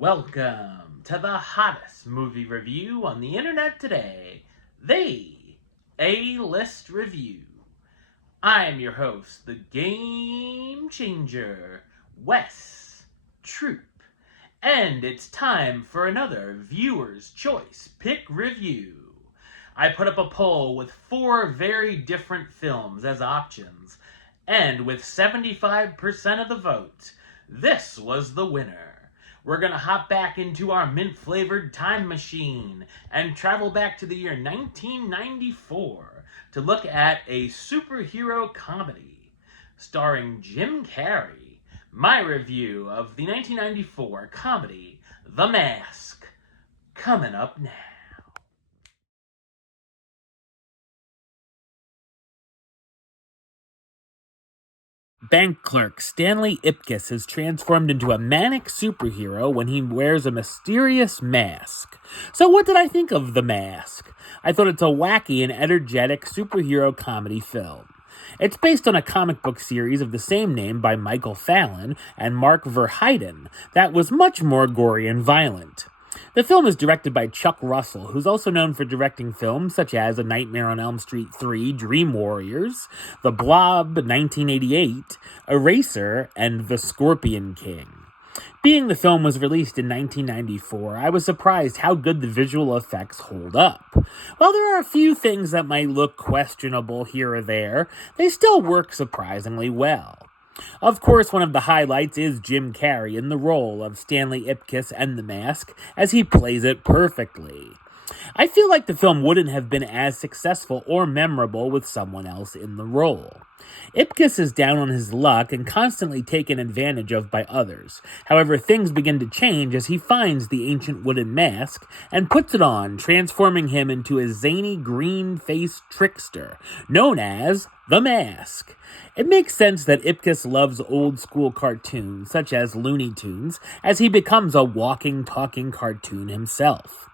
Welcome to the hottest movie review on the internet today, the A-List Review. I'm your host, the Game Changer, Wes Troop, and it's time for another Viewer's Choice Pick Review. I put up a poll with 4 very different films as options, and with 75% of the vote, this was the winner. We're gonna hop back into our mint-flavored time machine and travel back to the year 1994 to look at a superhero comedy starring Jim Carrey. My review of the 1994 comedy The Mask, coming up now. Bank clerk Stanley Ipkiss is transformed into a manic superhero when he wears a mysterious mask. So what did I think of The Mask? I thought it's a wacky and energetic superhero comedy film. It's based on a comic book series of the same name by Michael Fallon and Mark Verheiden that was much more gory and violent. The film is directed by Chuck Russell, who's also known for directing films such as A Nightmare on Elm Street 3, Dream Warriors, The Blob, 1988, Eraser, and The Scorpion King. Being the film was released in 1994, I was surprised how good the visual effects hold up. While there are a few things that might look questionable here or there, they still work surprisingly well. Of course, one of the highlights is Jim Carrey in the role of Stanley Ipkiss and the Mask, as he plays it perfectly. I feel like the film wouldn't have been as successful or memorable with someone else in the role. Ipkiss is down on his luck and constantly taken advantage of by others. However, things begin to change as he finds the ancient wooden mask and puts it on, transforming him into a zany green-faced trickster, known as The Mask. It makes sense that Ipkiss loves old-school cartoons, such as Looney Tunes, as he becomes a walking, talking cartoon himself.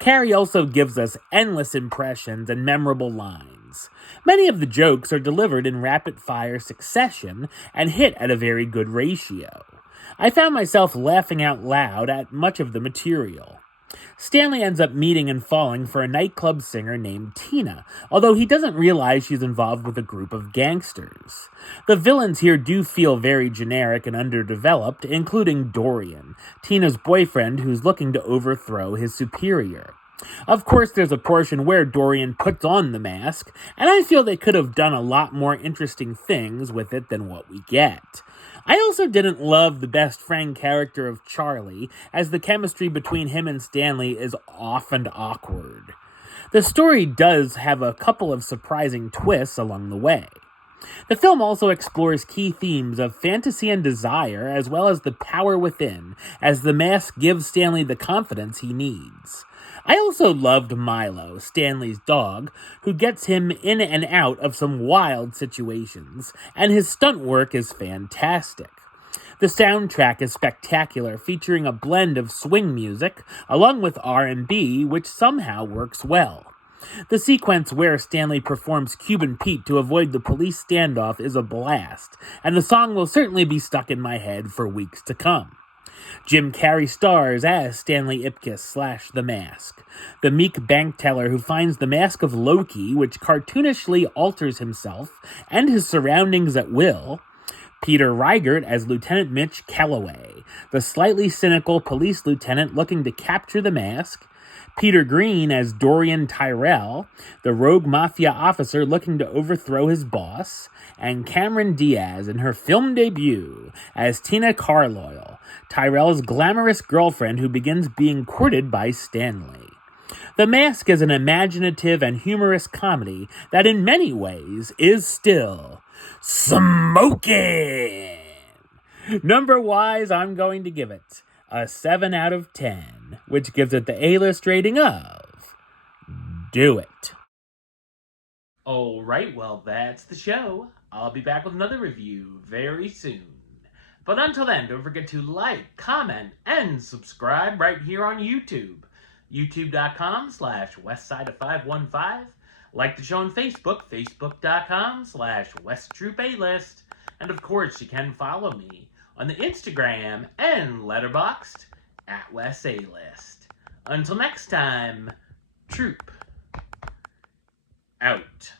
Carrey also gives us endless impressions and memorable lines. Many of the jokes are delivered in rapid-fire succession and hit at a very good ratio. I found myself laughing out loud at much of the material. Stanley ends up meeting and falling for a nightclub singer named Tina, although he doesn't realize she's involved with a group of gangsters. The villains here do feel very generic and underdeveloped, including Dorian, Tina's boyfriend who's looking to overthrow his superior. Of course, there's a portion where Dorian puts on the mask, and I feel they could have done a lot more interesting things with it than what we get. I also didn't love the best friend character of Charlie, as the chemistry between him and Stanley is off and awkward. The story does have a couple of surprising twists along the way. The film also explores key themes of fantasy and desire, as well as the power within, as the mask gives Stanley the confidence he needs. I also loved Milo, Stanley's dog, who gets him in and out of some wild situations, and his stunt work is fantastic. The soundtrack is spectacular, featuring a blend of swing music, along with R&B, which somehow works well. The sequence where Stanley performs Cuban Pete to avoid the police standoff is a blast, and the song will certainly be stuck in my head for weeks to come. Jim Carrey stars as Stanley Ipkiss / The Mask, the meek bank teller who finds the mask of Loki, which cartoonishly alters himself and his surroundings at will. Peter Riegert as Lieutenant Mitch Kellaway, the slightly cynical police lieutenant looking to capture the mask. Peter Green as Dorian Tyrell, the rogue mafia officer looking to overthrow his boss, and Cameron Diaz in her film debut as Tina Carloyle, Tyrell's glamorous girlfriend who begins being courted by Stanley. The Mask is an imaginative and humorous comedy that in many ways is still smoking. Number-wise, I'm going to give it a 7 out of 10, which gives it the A-list rating of Do It. Alright, well, that's the show. I'll be back with another review very soon. But until then, don't forget to like, comment, and subscribe right here on YouTube. youtube.com/westside515. Like the show on Facebook, facebook.com/WestTroopAlist. And of course, you can follow me on the Instagram and Letterboxd at Wes A List. Until next time, Troop out.